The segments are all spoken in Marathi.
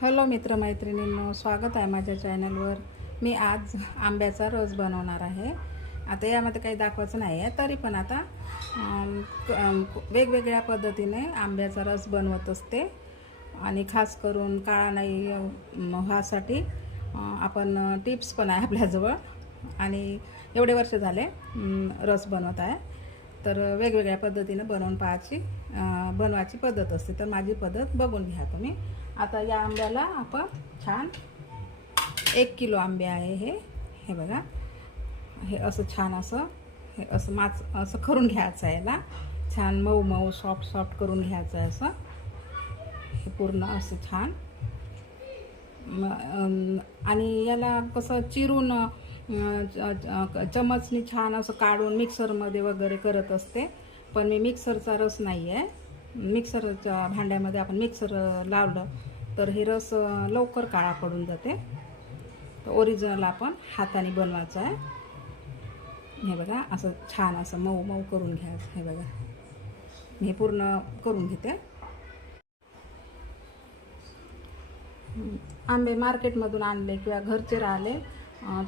हॅलो मित्रमैत्रिणींनो स्वागत आहे माझ्या चॅनलवर. मी आज आंब्याचा रस बनवणार आहे. आता यामध्ये काही दाखवायचं नाही आहे तरी पण आता वेगवेगळ्या पद्धतीने आंब्याचा रस बनवत असते. आणि खास करून काळा नाही व्हासाठी आपण टिप्स पण आहे आपल्याजवळ. आणि एवढे वर्ष झाले रस बनवत आहे. तर वेगवेगळ्या पद्धतीनं बनवून पाहायची बनवायची पद्धत असते. तर माझी पद्धत बघून घ्या तुम्ही. आता या आंब्याला आपण छान एक किलो आंबे आहे हे. हे बघा. हे असं छान असं हे असं माच असं करून घ्यायचं आहे याला. छान मऊ मऊ सॉफ्ट सॉफ्ट करून घ्यायचं आहे असं. हे पूर्ण असं छान. आणि याला कसं चिरून चमचनी छान असं काढून मिक्सरमध्ये वगैरे करत असते. पण मी मिक्सरचा रस नाही आहे मिक्सरच्या भांड्यामध्ये आपण मिक्सर लावलं तर हे रस लवकर काळा पडून जाते. तर ओरिजिनल आपण हाताने बनवायचं आहे. हे बघा असं छान असं मऊ मऊ करून घ्यायचं. हे बघा मी हे पूर्ण करून घेते. आंबे मार्केटमधून आणले किंवा घरचे राहिले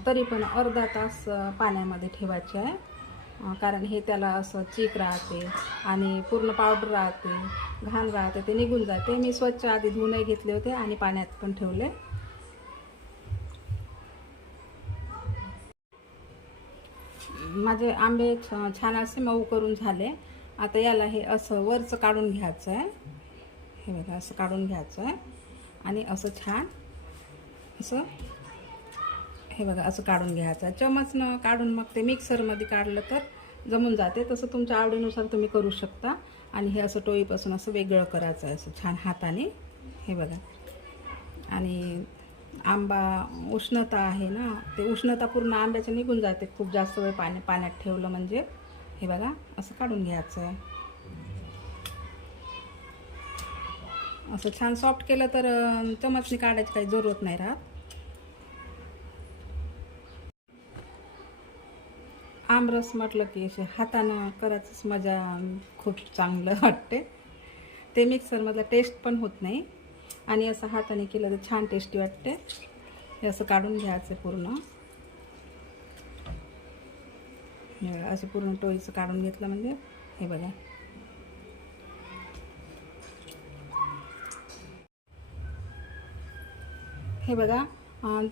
तरी पण अर्धा तास पाण्यामध्ये ठेवायचे आहे. कारण हे त्याला असं चीक राहते आणि पूर्ण पावडर राहते घाण राहते ते निघून जाते. मी स्वच्छ आधी धुवूनही घेतले होते आणि पाण्यात पण ठेवले. माझे आंबे छ- छान असे मऊ करून झाले. आता याला हे असं वरचं काढून घ्यायचं आहे. हे बघा असं काढून घ्यायचं आहे. आणि असं छान असं हे बघा असं काढून घ्यायचं. आहे चमचनं काढून मग ते मिक्सरमध्ये काढलं तर जमून जाते. तसं तुमच्या आवडीनुसार तुम्ही करू शकता. आणि हे असं टोळीपासून असं वेगळं करायचं आहे असं छान हाताने. हे बघा. आणि आंबा उष्णता आहे ना ते उष्णता पूर्ण आंब्याच्या निघून जाते. खूप जास्त वेळ पाण्या पाण्यात ठेवलं म्हणजे. हे बघा असं काढून घ्यायचं आहे. असं छान सॉफ्ट केलं तर चमचनी काढायची काही जरूरत नाही राहत. आमरस म्हटलं की असे हातानं करायचंच मजा खूप चांगलं वाटते. ते मिक्सरमधला टेस्ट पण होत नाही. आणि असं हाताने केलं तर छान टेस्टी वाटते. हे असं काढून घ्यायचं पूर्ण. असे असं पूर्ण टोळीचं काढून घेतलं म्हणजे हे बघा. हे बघा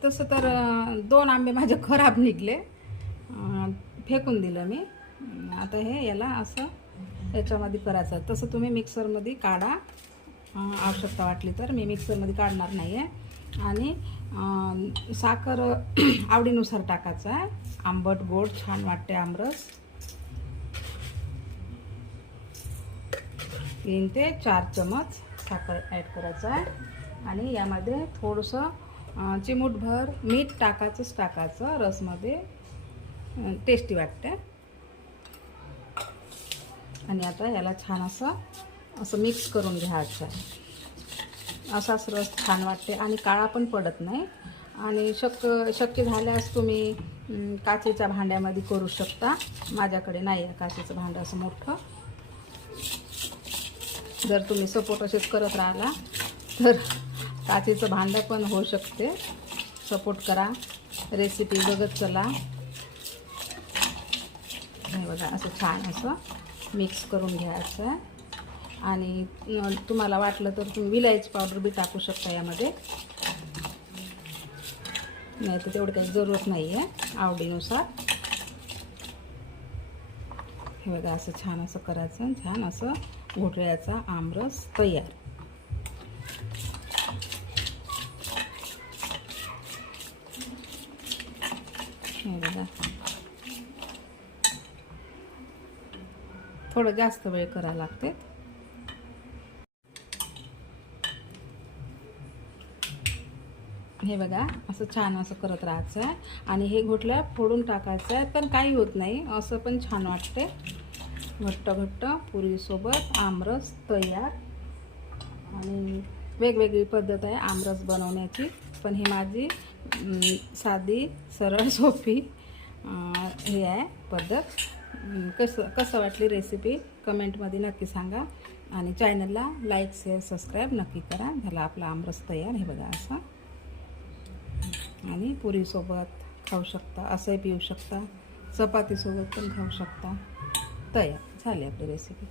तसं तर दोन आंबे माझे खराब निघले. फेकून दिलं मी. आता हे याला असं याच्यामध्ये करायचं. तसं तुम्ही मिक्सरमध्ये काढा. आवश्यकता वाटली तर मी मिक्सरमध्ये काढणार नाही आहे आणि साखर आवडीनुसार टाकायचं आहे. आंबट गोड छान वाटते आमरस. तीन ते चार चमच साखर ॲड करायचं आहे. आणि यामध्ये थोडंसं चिमूटभर मीठ टाकायचंच टाकायचं रसमध्ये. टेस्टी वाटते आणि आता याला छान असं असं मिक्स करून घ्यायचं आहे. असाच रस छान वाटते आणि काळा पण पडत नाही. आणि शक्य शक्य झाल्यास तुम्ही काचेच्या भांड्यामध्ये करू शकता. माझ्याकडे नाही आहे काचेचं भांडं असं मोठं. जर तुम्ही सपोर्ट असेच करत राहिला तर काचेचं भांडं पण होऊ शकते. सपोर्ट करा. रेसिपी बघत चला. हे बघा असं छान असं मिक्स करून घ्यायचं आहे. आणि तुम्हाला वाटलं तर तुम्ही विलायची पावडर बी टाकू शकता यामध्ये. नाही तर तेवढं काही जरूरत नाही आहे आवडीनुसार. हे बघा असं छान असं करायचं छान असं घोटळ्याचा आमरस तयार. हे बघा थोडं जास्त वेळ करावं लागते. हे बघा असं छान असं करत राहायचं आहे आणि हे घोटल्या फोडून टाकायचं आहे पण काही होत नाही. असं पण छान वाटते. घट्ट घट्ट पुरीसोबत आमरस तयार. आणि वेगवेगळी पद्धत आहे आमरस बनवण्याची. पण ही माझी साधी सरळ सोपी हे आहे पद्धत. कसं कसं वाटली रेसिपी कमेंटमध्ये नक्की सांगा. आणि चॅनलला लाईक शेअर सबस्क्राईब नक्की करा. झाला आपला आमरस तयार. हे बघा असा. आणि पुरीसोबत खाऊ शकता. असंही पिऊ शकता. चपातीसोबत पण खाऊ शकता. तयार. झाली आपली रेसिपी